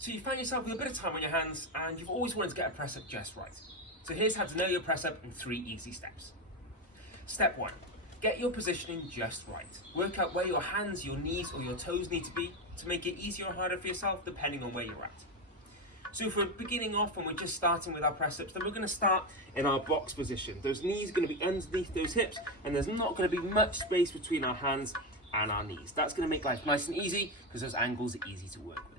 So you find yourself with a bit of time on your hands and you've always wanted to get a press up just right. So here's how to nail your press up in 3 easy steps. Step 1. Get your positioning just right. Work out where your hands, your knees or your toes need to be to make it easier or harder for yourself depending on where you're at. So if we're beginning off and we're just starting with our press ups, then we're going to start in our box position. Those knees are going to be underneath those hips and there's not going to be much space between our hands and our knees. That's going to make life nice and easy because those angles are easy to work with.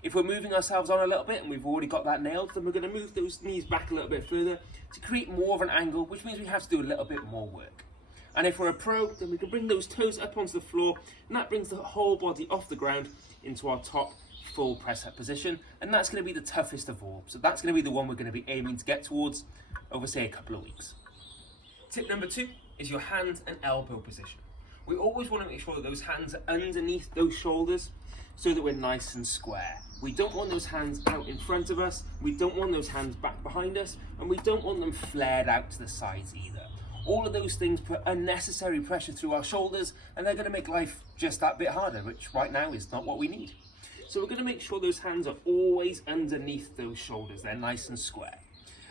If we're moving ourselves on a little bit and we've already got that nailed, then we're going to move those knees back a little bit further to create more of an angle, which means we have to do a little bit more work. And if we're a pro, then we can bring those toes up onto the floor and that brings the whole body off the ground into our top full press up position, and that's going to be the toughest of all. So that's going to be the one we're going to be aiming to get towards over say a couple of weeks. Tip number 2 is your hand and elbow position. We always want to make sure that those hands are underneath those shoulders so that we're nice and square. We don't want those hands out in front of us, we don't want those hands back behind us, and we don't want them flared out to the sides either. All of those things put unnecessary pressure through our shoulders and they're going to make life just that bit harder, which right now is not what we need. So we're going to make sure those hands are always underneath those shoulders, they're nice and square.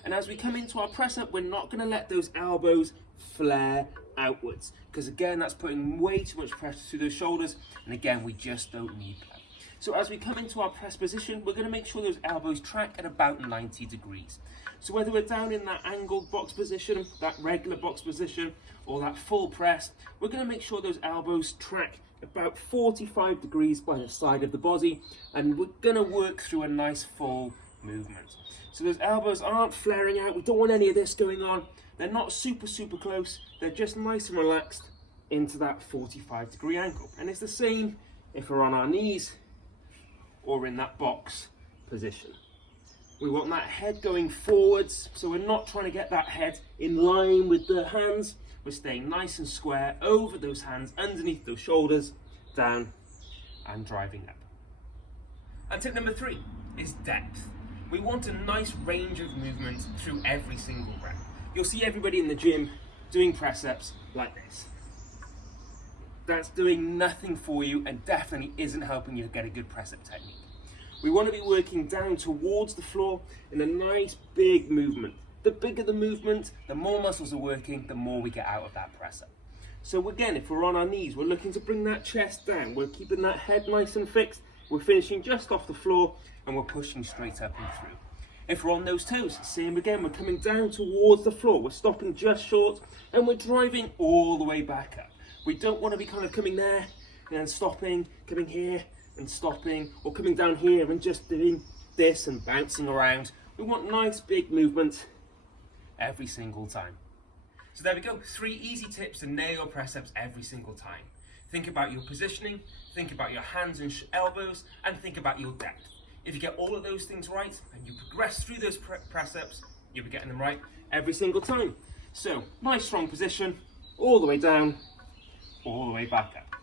And as we come into our press up, we're not going to let those elbows flare outwards, because again, that's putting way too much pressure through those shoulders, and again, we just don't need that. So as we come into our press position, we're going to make sure those elbows track at about 90 degrees. So whether we're down in that angled box position, that regular box position, or that full press, we're going to make sure those elbows track about 45 degrees by the side of the body, and we're going to work through a nice full movement. So those elbows aren't flaring out, we don't want any of this going on. They're not super close, they're just nice and relaxed into that 45 degree angle. And it's the same if we're on our knees or in that box position. We want that head going forwards, so we're not trying to get that head in line with the hands. We're staying nice and square over those hands, underneath those shoulders, down and driving up. And tip number 3 is depth. We want a nice range of movement through every single rep. You'll see everybody in the gym doing press ups like this. That's doing nothing for you and definitely isn't helping you get a good press up technique. We want to be working down towards the floor in a nice big movement. The bigger the movement, the more muscles are working, the more we get out of that press up. So again, if we're on our knees, we're looking to bring that chest down. We're keeping that head nice and fixed. We're finishing just off the floor and we're pushing straight up and through. If we're on those toes, same again, we're coming down towards the floor. We're stopping just short and we're driving all the way back up. We don't want to be kind of coming there and then stopping, coming here and stopping, or coming down here and just doing this and bouncing around. We want nice big movement every single time. So there we go, 3 easy tips to nail your press ups every single time. Think about your positioning, think about your hands and elbows, and think about your depth. If you get all of those things right and you progress through those press ups, you'll be getting them right every single time. So nice strong position, all the way down, all the way back up.